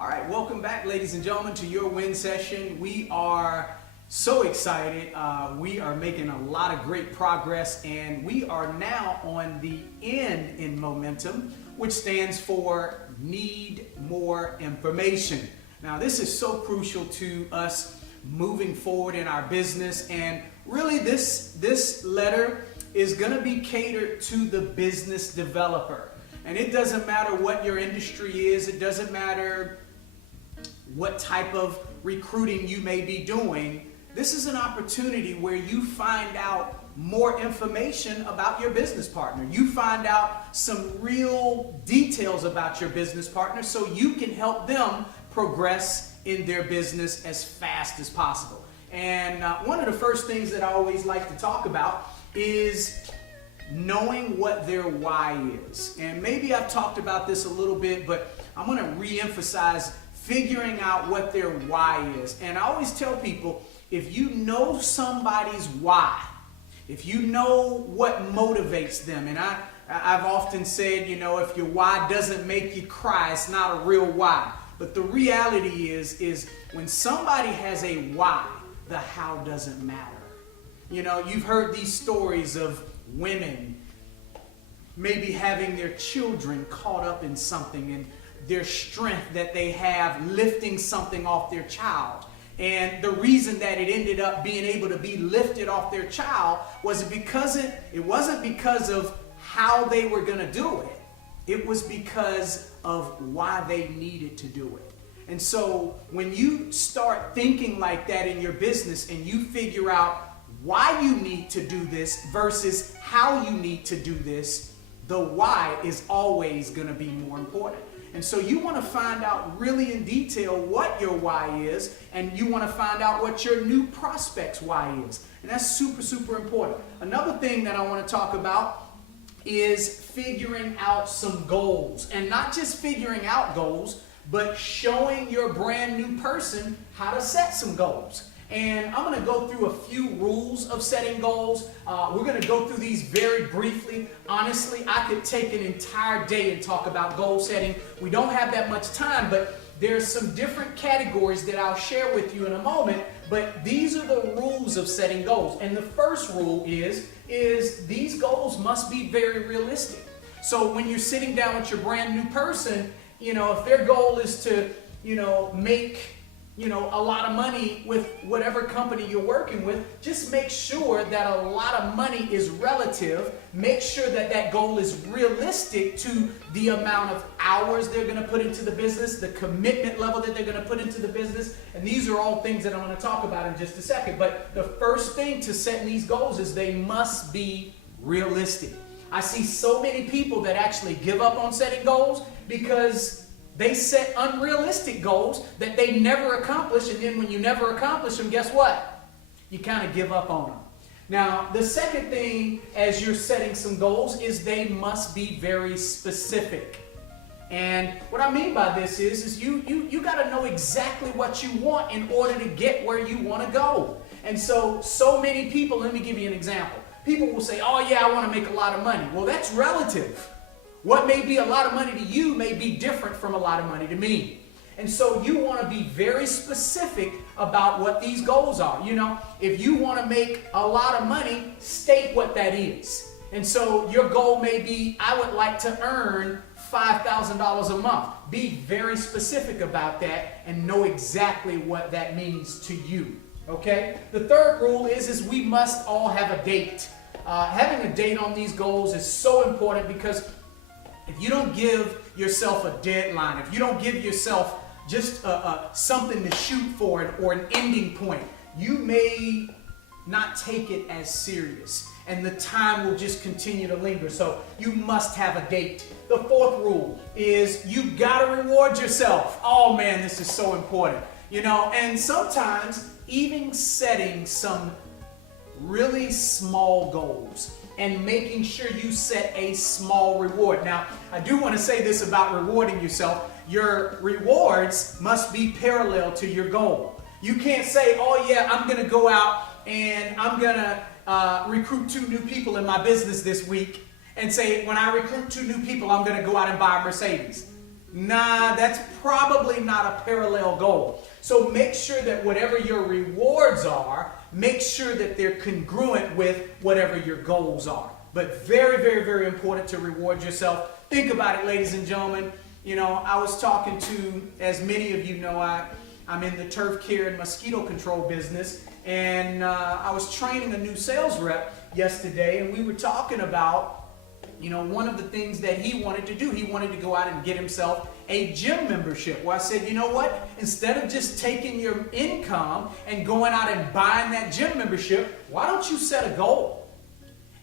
All right, welcome back, ladies and gentlemen, to your win session. We are so excited. We are making a lot of great progress, and we are now on the N in momentum, which stands for need more information. Now, this is so crucial to us moving forward in our business, and really this letter is going to be catered to the business developer. And it doesn't matter what your industry is, it doesn't matter what type of recruiting you may be doing. This is an opportunity where you find out more information about your business partner. You find out some real details about your business partner so you can help them progress in their business as fast as possible. And one of the first things that I always like to talk about is knowing what their why is. And maybe I've talked about this a little bit, but I'm going to re-emphasize figuring out what their why is. And I always tell people, if you know somebody's why, if you know what motivates them, and I've often said, if your why doesn't make you cry, it's not a real why. But the reality is when somebody has a why, the how doesn't matter. You've heard these stories of women maybe having their children caught up in something and their strength that they have lifting something off their child. And the reason that it ended up being able to be lifted off their child was because it wasn't because of how they were going to do it. It was because of why they needed to do it. And so when you start thinking like that in your business and you figure out why you need to do this versus how you need to do this, the why is always going to be more important. And so you want to find out really in detail what your why is, and you want to find out what your new prospect's why is. And that's super, super important. Another thing that I want to talk about is figuring out some goals. And not just figuring out goals, but showing your brand new person how to set some goals. And I'm going to go through a few rules of setting goals. We're going to go through these very briefly. Honestly, I could take an entire day and talk about goal setting. We don't have that much time, but there's some different categories that I'll share with you in a moment. But these are the rules of setting goals. And the first rule is these goals must be very realistic. So when you're sitting down with your brand new person, if their goal is to, make a lot of money with whatever company you're working with, just make sure that a lot of money is relative. Make sure that that goal is realistic to the amount of hours they're going to put into the business, the commitment level that they're going to put into the business. And these are all things that I'm going to talk about in just a second. But the first thing to setting these goals is they must be realistic. I see so many people that actually give up on setting goals because they set unrealistic goals that they never accomplish, and then when you never accomplish them, guess what? You kind of give up on them. Now, the second thing as you're setting some goals is they must be very specific. And what I mean by this is you got to know exactly what you want in order to get where you want to go. And so many people, let me give you an example. People will say, oh yeah, I want to make a lot of money. Well, that's relative. What may be a lot of money to you may be different from a lot of money to me. And so you want to be very specific about what these goals are. If you want to make a lot of money, state what that is. And so your goal may be, I would like to earn $5,000 a month. Be very specific about that and know exactly what that means to you. Okay? The third rule is we must all have a date. Having a date on these goals is so important because if you don't give yourself a deadline, if you don't give yourself just something to shoot for or an ending point, you may not take it as serious. And the time will just continue to linger. So you must have a date. The fourth rule is you gotta reward yourself. Oh man, this is so important. And sometimes even setting some really small goals and making sure you set a small reward. Now, I do want to say this about rewarding yourself. Your rewards must be parallel to your goal. You can't say, oh yeah, I'm going to go out and I'm going to recruit 2 new people in my business this week and say, when I recruit 2 new people, I'm going to go out and buy a Mercedes. Nah, that's probably not a parallel goal. So make sure that whatever your rewards are, make sure that they're congruent with whatever your goals are. But very, very, very important to reward yourself. Think about it, ladies and gentlemen. You know, I was talking to, as many of you know, I'm in the turf care and mosquito control business, and I was training a new sales rep yesterday, and we were talking about, you know, one of the things that he wanted to do. He wanted to go out and get himself a gym membership. Well, I said, you know what? Instead of just taking your income and going out and buying that gym membership, why don't you set a goal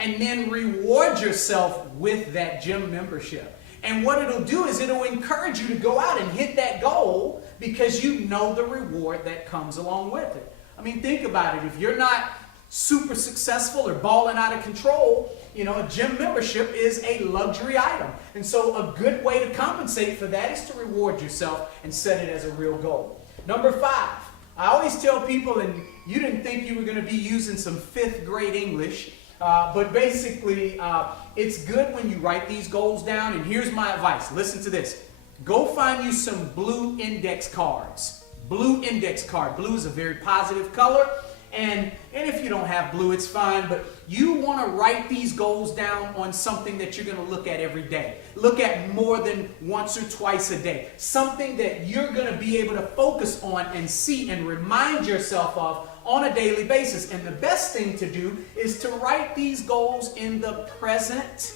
and then reward yourself with that gym membership? And what it'll do is it'll encourage you to go out and hit that goal because you know the reward that comes along with it. I mean, think about it. If you're not super successful or balling out of control, you know, a gym membership is a luxury item. And so a good way to compensate for that is to reward yourself and set it as a real goal. Number 5, I always tell people, and you didn't think you were going to be using some 5th grade English, but basically it's good when you write these goals down. And here's my advice. Listen to this. Go find you some blue index cards. Blue index card. Blue is a very positive color. And if you don't have blue, it's fine, but you want to write these goals down on something that you're going to look at every day. Look at more than once or twice a day. Something that you're going to be able to focus on and see and remind yourself of on a daily basis. And the best thing to do is to write these goals in the present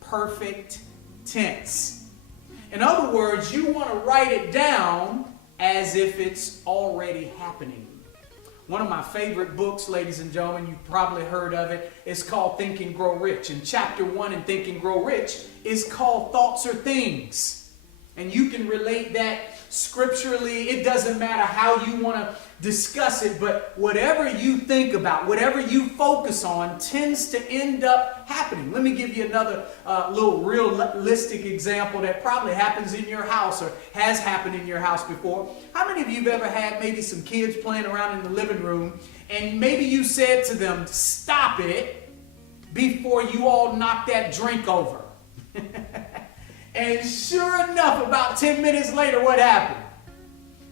perfect tense. In other words, you want to write it down as if it's already happening. One of my favorite books, ladies and gentlemen, you've probably heard of it. It's called Think and Grow Rich. And chapter 1 in Think and Grow Rich is called Thoughts Are Things. And you can relate that scripturally. It doesn't matter how you want to discuss it, but whatever you think about, whatever you focus on tends to end up happening. Let me give you another little realistic example that probably happens in your house or has happened in your house before. How many of you have ever had maybe some kids playing around in the living room and maybe you said to them, stop it, before you all knock that drink over? And sure enough, about 10 minutes later, what happened?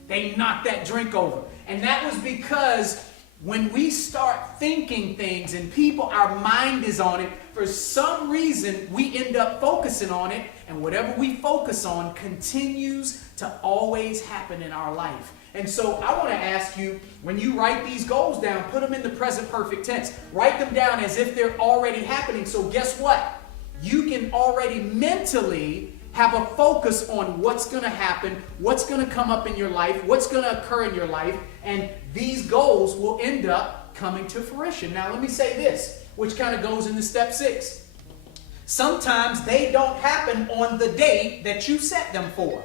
They knocked that drink over. And that was because when we start thinking things and people, our mind is on it, for some reason we end up focusing on it, and whatever we focus on continues to always happen in our life. And so I want to ask you, when you write these goals down, put them in the present perfect tense. Write them down as if they're already happening. So guess what? You can already mentally have a focus on what's going to happen, what's going to come up in your life, what's going to occur in your life, and these goals will end up coming to fruition. Now, let me say this, which kind of goes into step 6. Sometimes they don't happen on the date that you set them for.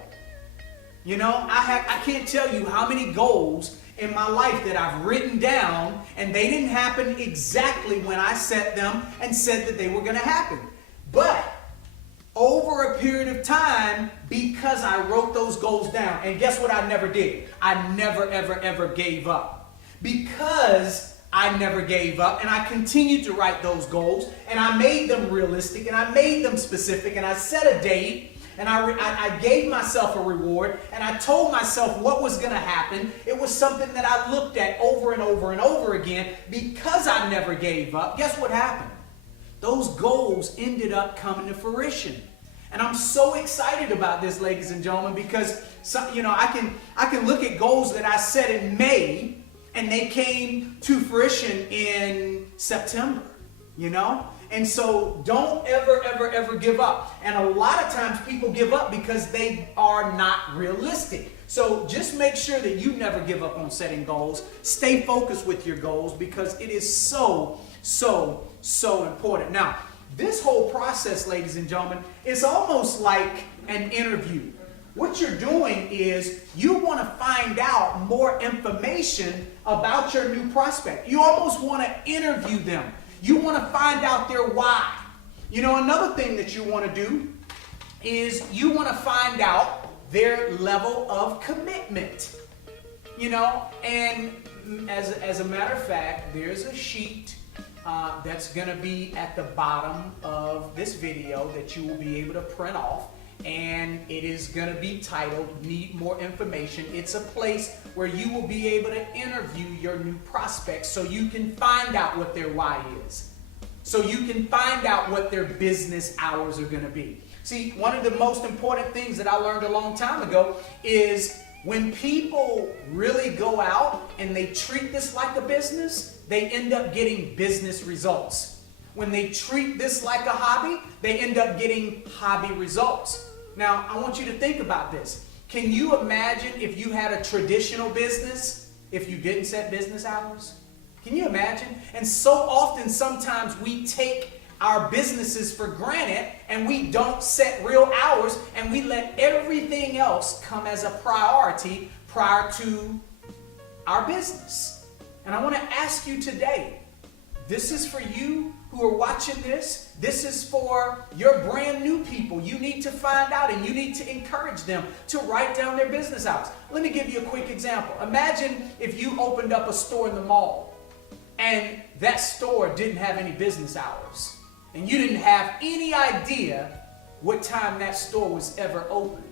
You know, I can't tell you how many goals in my life that I've written down, and they didn't happen exactly when I set them and said that they were going to happen. But over a period of time, because I wrote those goals down, and guess what I never did? I never, ever, ever gave up. Because I never gave up, and I continued to write those goals, and I made them realistic, and I made them specific, and I set a date, and I gave myself a reward, and I told myself what was going to happen. It was something that I looked at over and over and over again. Because I never gave up, guess what happened? Those goals ended up coming to fruition. And I'm so excited about this, ladies and gentlemen, because I can look at goals that I set in May and they came to fruition in September, you know? And so don't ever, ever, ever give up. And a lot of times people give up because they are not realistic. So just make sure that you never give up on setting goals. Stay focused with your goals because it is so important. Now, this whole process, ladies and gentlemen, is almost like an interview. What you're doing is you want to find out more information about your new prospect. You almost want to interview them. You want to find out their why. You know, another thing that you want to do is you want to find out their level of commitment. You know, and as a matter of fact, there's a sheet that's going to be at the bottom of this video that you will be able to print off. and it is going to be titled Need More Information. It's a place where you will be able to interview your new prospects so you can find out what their why is. So you can find out what their business hours are going to be. See, one of the most important things that I learned a long time ago is when people really go out and they treat this like a business, they end up getting business results. When they treat this like a hobby, they end up getting hobby results. Now, I want you to think about this. Can you imagine if you had a traditional business, if you didn't set business hours? Can you imagine? And so often, sometimes we take our businesses for granted and we don't set real hours and we let everything else come as a priority prior to our business. And I want to ask you today, this is for you who are watching this. This is for your brand new people. You need to find out and you need to encourage them to write down their business hours. Let me give you a quick example. Imagine if you opened up a store in the mall and that store didn't have any business hours, and you didn't have any idea what time that store was ever open.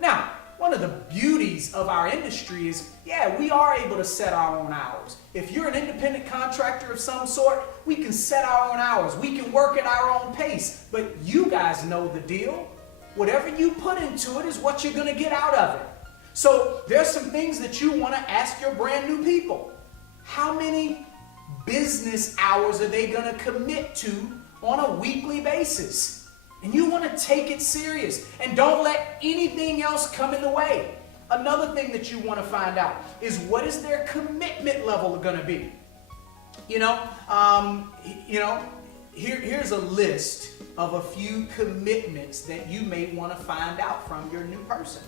Now, one of the beauties of our industry is, yeah, we are able to set our own hours. If you're an independent contractor of some sort, we can set our own hours. We can work at our own pace. But you guys know the deal. Whatever you put into it is what you're going to get out of it. So there's some things that you want to ask your brand new people. How many business hours are they going to commit to on a weekly basis? And you want to take it serious and don't let anything else come in the way. Another thing that you want to find out is what is their commitment level going to be? Here's a list of a few commitments that you may want to find out from your new person.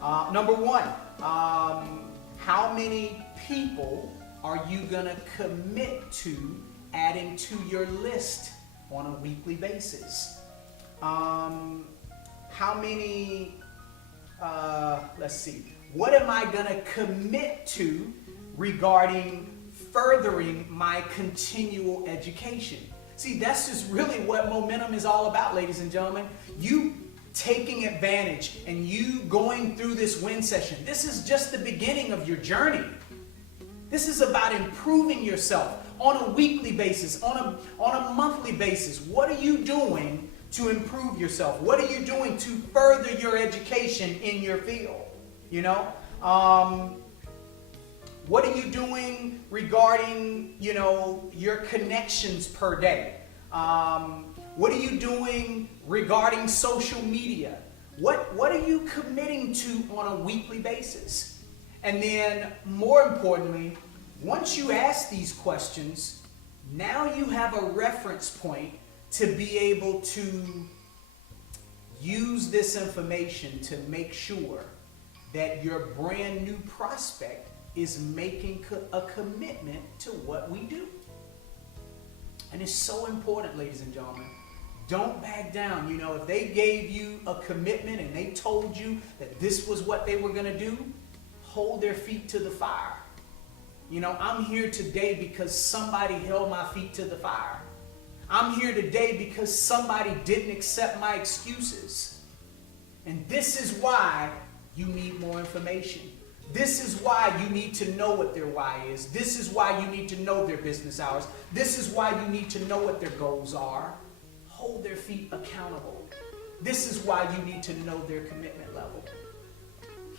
Number one, how many people are you going to commit to adding to your list on a weekly basis? What am I going to commit to regarding furthering my continual education? See, that's just really what momentum is all about, ladies and gentlemen. You taking advantage and you going through this win session. This is just the beginning of your journey. This is about improving yourself on a weekly basis, on a monthly basis. What are you doing to improve yourself? What are you doing to further your education in your field? What are you doing regarding, your connections per day? What are you doing regarding social media? What are you committing to on a weekly basis? And then, more importantly, once you ask these questions, now you have a reference point to be able to use this information to make sure that your brand new prospect is making a commitment to what we do. And it's so important, ladies and gentlemen. Don't back down. If they gave you a commitment and they told you that this was what they were going to do, hold their feet to the fire. I'm here today because somebody held my feet to the fire. I'm here today because somebody didn't accept my excuses. And this is why you need more information. This is why you need to know what their why is. This is why you need to know their business hours. This is why you need to know what their goals are. Hold their feet accountable. This is why you need to know their commitment level.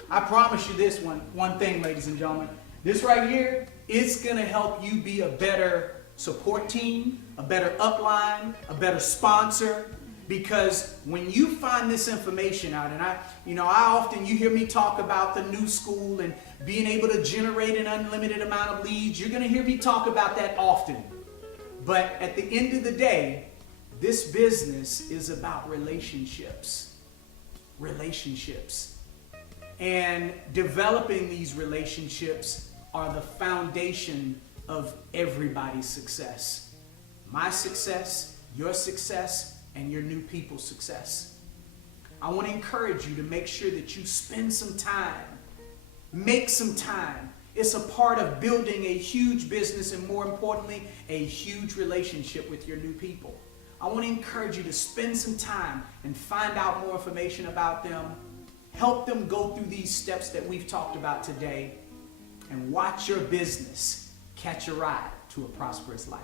I promise you this one thing, ladies and gentlemen. This right here, it's going to help you be a better support team, a better upline, a better sponsor. Because when you find this information out, and I often, you hear me talk about the new school and being able to generate an unlimited amount of leads. You're going to hear me talk about that often. But at the end of the day, this business is about relationships. Relationships. And developing these relationships are the foundation of everybody's success. My success, your success, and your new people's success. I want to encourage you to make sure that you spend some time. Make some time. It's a part of building a huge business and, more importantly, a huge relationship with your new people. I want to encourage you to spend some time and find out more information about them. Help them go through these steps that we've talked about today, and watch your business catch a ride to a prosperous life.